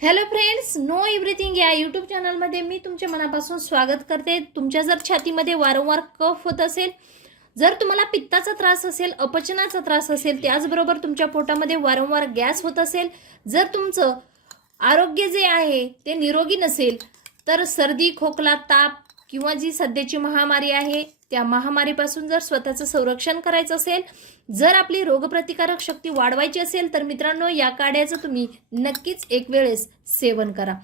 Hello friends, know everything या YouTube चॅनलमध्ये मी तुमच्या मनापासून स्वागत करते। तुमच्या जर छातीमध्ये वारंवार कफ होत असेल, जर तुम्हाला पित्ताचा त्रास असेल, अपचनाचा त्रास असेल, त्याचबरोबर तुमच्या पोटामध्ये वारंवार गॅस होत असेल, जर तुमचं आरोग्य जे आहे ते निरोगी नसेल, तर सर्दी, खोकला, ताप किंवा जी सध्याची महामारी आहे त्या महामारीपासून जर स्वतःचं संरक्षण करायचं असेल, जर आपली रोगप्रतिकारक शक्ती वाढवायची असेल, तर मित्रांनो या काढ्याचं तुम्ही नक्कीच एक वेळेस सेवन करा।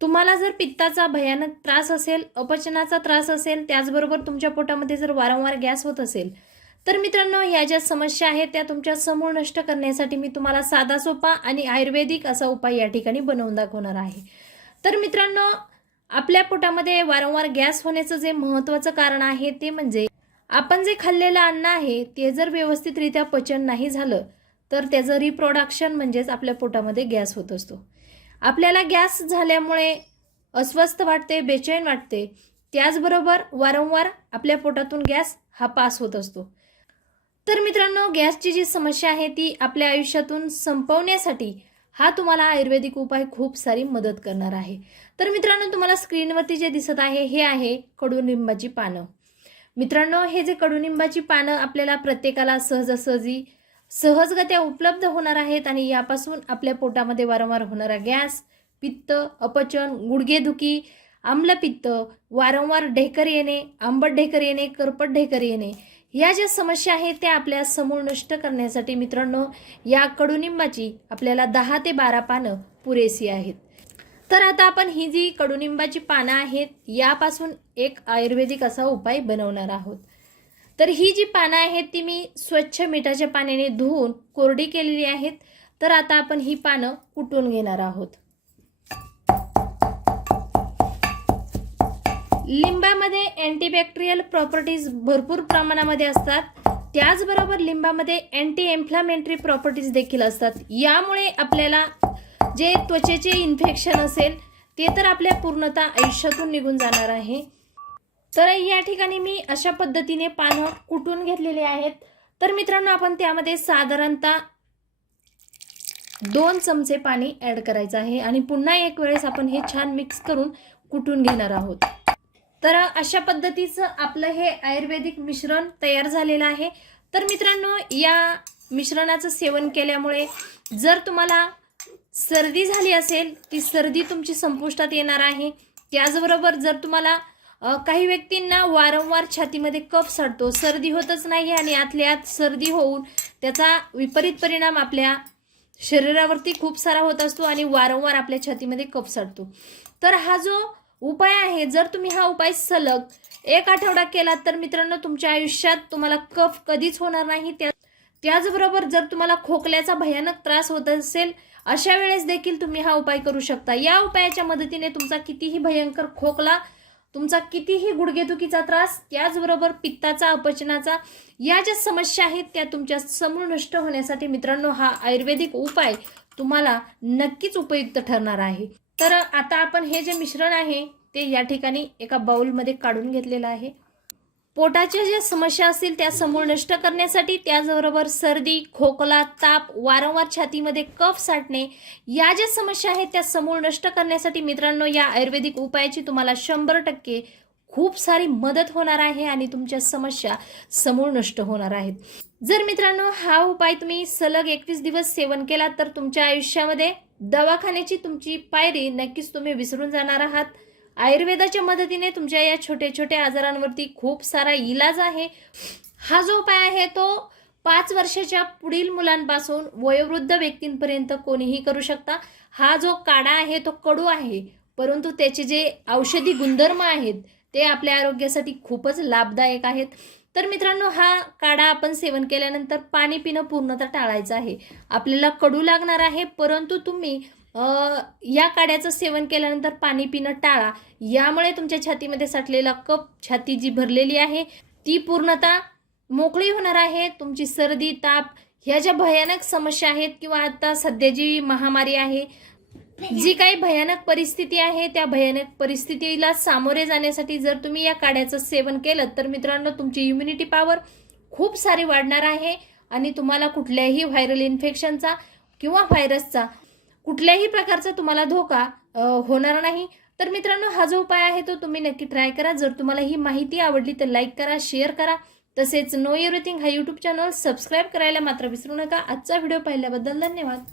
तुम्हाला जर पित्ताचा भयानक त्रास असेल, अपचनाचा त्रास असेल, त्याचबरोबर तुमच्या पोटामध्ये जर वारंवार गॅस होत असेल, तर मित्रांनो ह्या ज्या समस्या आहेत त्या तुमच्या समूळ नष्ट करण्यासाठी मी तुम्हाला साधा सोपा आणि आयुर्वेदिक असा उपाय या ठिकाणी बनवून दाखवणार आहे। तर मित्रांनो, आपल्या पोटामध्ये वारंवार गॅस होण्याचं जे महत्त्वाचं कारण आहे ते म्हणजे आपण जे खाल्लेलं अन्न आहे ते जर व्यवस्थितरित्या पचन नाही झालं तर त्याचं रिप्रोडक्शन म्हणजेच आपल्या पोटामध्ये गॅस होत असतो। आपल्याला गॅस झाल्यामुळे अस्वस्थ वाटते, बेचैन वाटते, त्याचबरोबर वारंवार आपल्या पोटातून गॅस हा पास होत असतो। तर मित्रांनो, गॅसची जी समस्या आहे ती आपल्या आयुष्यातून संपवण्यासाठी हा तुम्हाला आयुर्वेदिक उपाय खूप सारी मदत करणार आहे। तर मित्रांनो, तुम्हाला स्क्रीनवरती जे दिसत आहे हे आहे कडुनिंबाची पानं। मित्रांनो, हे जे कडुनिंबाची पानं आपल्याला प्रत्येकाला सहजगत्या उपलब्ध होणार आहेत आणि यापासून आपल्या पोटामध्ये वारंवार होणारा गॅस, पित्त, अपचन, गुडघेदुखी, आम्लपित्त, वारंवार ढेकर येणे, आंबट ढेकर येणे, करपट ढेकर येणे, या ज्या समस्या आहेत त्या आपल्या समूळ नष्ट करण्यासाठी मित्रांनो या कडुनिंबाची आपल्याला 10 ते 12 पानं पुरेशी आहेत। तर आता आपण ही जी कडुनिंबाची पानं आहेत यापासून एक आयुर्वेदिक असा उपाय बनवणार आहोत। तर ही जी पानं आहेत ती मी स्वच्छ मिठाच्या पाण्याने धुवून कोरडी केलेली आहेत। तर आता आपण ही पानं कुटून घेणार आहोत। लिंबामध्ये अँटीबॅक्टेरियल प्रॉपर्टीज भरपूर प्रमाणामध्ये असतात, त्याचबरोबर लिंबामध्ये अँटी इन्फ्लामेटरी प्रॉपर्टीज देखील असतात। यामुळे आपल्याला जे त्वचेचे इन्फेक्शन असेल ते तर आपल्या पूर्णतः आयुष्यातून निघून जाणार आहे। तर या ठिकाणी मी अशा पद्धतीने पानं कुटून घेतलेली आहेत। तर मित्रांनो, आपण त्यामध्ये साधारणतः 2 चमचे पाणी ऍड करायचं आहे आणि पुन्हा एक वेळेस आपण हे छान मिक्स करून कुटून घेणार आहोत। तर अशा पद्धतीचं आपलं हे आयुर्वेदिक मिश्रण तयार झालेलं आहे। तर मित्रांनो, या मिश्रणाचं सेवन केल्यामुळे जर तुम्हाला सर्दी झाली असेल ती सर्दी तुमची संपुष्टात येणार आहे। त्याचबरोबर जर तुम्हाला काही व्यक्तींना वारंवार छातीमध्ये कफ साठतो, सर्दी होतच नाही आणि आतल्या आत सर्दी होऊन त्याचा विपरीत परिणाम आपल्या शरीरावरती खूप सारा होत असतो आणि वारंवार आपल्या छातीमध्ये कफ साठतो। तर हा जो उपाय आहे, जर तुम्ही हा उपाय सलग 1 आठवडा केला तर मित्रांनो तुमच्या आयुष्यात तुम्हाला कफ कधीच होणार नाही। त्याचबरोबर जर तुम्हाला खोकल्याचा भयानक त्रास होत असेल अशा वेळेस देखील तुम्ही हा उपाय करू शकता। या उपायाच्या मदतीने तुमचा कितीही भयंकर खोकला, तुमचा कितीही गुडघेदुखीचा त्रास, त्याचबरोबर पित्ताचा, अपचनाचा या ज्या समस्या आहेत त्या तुमच्या समूळ नष्ट होण्यासाठी मित्रांनो हा आयुर्वेदिक उपाय तुम्हाला नक्कीच उपयुक्त ठरणार आहे। तर आता आपण हे जे मिश्रण आहे ते या ठिकाणी एका बाउलमध्ये काढून घेतलेलं आहे। पोटाच्या ज्या समस्या असतील त्या समूळ नष्ट करण्यासाठी, त्याचबरोबर सर्दी, खोकला, ताप, वारंवार छातीमध्ये कफ साठणे या ज्या समस्या आहेत त्या समूळ नष्ट करण्यासाठी मित्रांनो या आयुर्वेदिक उपायाची तुम्हाला 100% खूप सारी मदत होणार आहे आणि तुमच्या समस्या समूळ नष्ट होणार आहेत। जर मित्रांनो हा उपाय तुम्ही सलग 21 दिवस सेवन केला तर तुमच्या आयुष्यामध्ये दवाखान्याची तुमची पायरी नक्कीच तुम्ही विसरून जाणार आहात। आयुर्वेदाच्या मदतीने तुमच्या या छोट्या छोट्या आजारांवरती खूप सारा इलाज आहे। हा जो उपाय आहे तो 5 वर्षाच्या पुढील मुलांपासून वयोवृद्ध व्यक्तींपर्यंत कोणीही करू शकता। हा जो काढा आहे तो कडू आहे, परंतु त्याचे जे औषधी गुणधर्म आहेत ते आपल्या आरोग्यासाठी खूपच लाभदायक आहेत। तर मित्रांनो, हा काढा आपण सेवन केल्यानंतर पाणी पिणं पूर्णतः टाळायचं आहे। आपल्याला कडू लागणार आहे, परंतु तुम्ही या काढ्याचं सेवन केल्यानंतर पाणी पिणं टाळा। यामुळे तुमच्या छातीमध्ये साठलेला कफ, छाती जी भरलेली आहे ती पूर्णतः मोकळी होणार आहे। तुमची सर्दी, ताप ह्या ज्या भयानक समस्या आहेत किंवा आता सध्या जी महामारी आहे, जी काही भयानक परिस्थिती आहे त्या भयानक परिस्थितीला सामोरे जाण्यासाठी जर तुम्ही या काढ्याचं सेवन केलं तर मित्रांनो तुमची इम्युनिटी पॉवर खूप सारी वाढणार आहे आणि तुम्हाला कुठल्याही व्हायरल इन्फेक्शनचा किंवा व्हायरसचा कुठल्याही प्रकारचा तुम्हाला धोका होणार नाही. तर मित्रांनो, हा जो उपाय आहे तो तुम्ही नक्की ट्राय करा. जर तुम्हाला ही माहिती आवडली तर लाईक करा, शेअर करा. तसेच नो एव्हरीथिंग हा यूट्यूब चॅनल सबस्क्राईब करायला मात्र विसरू नका. आजचा व्हिडिओ पाहिल्याबद्दल धन्यवाद.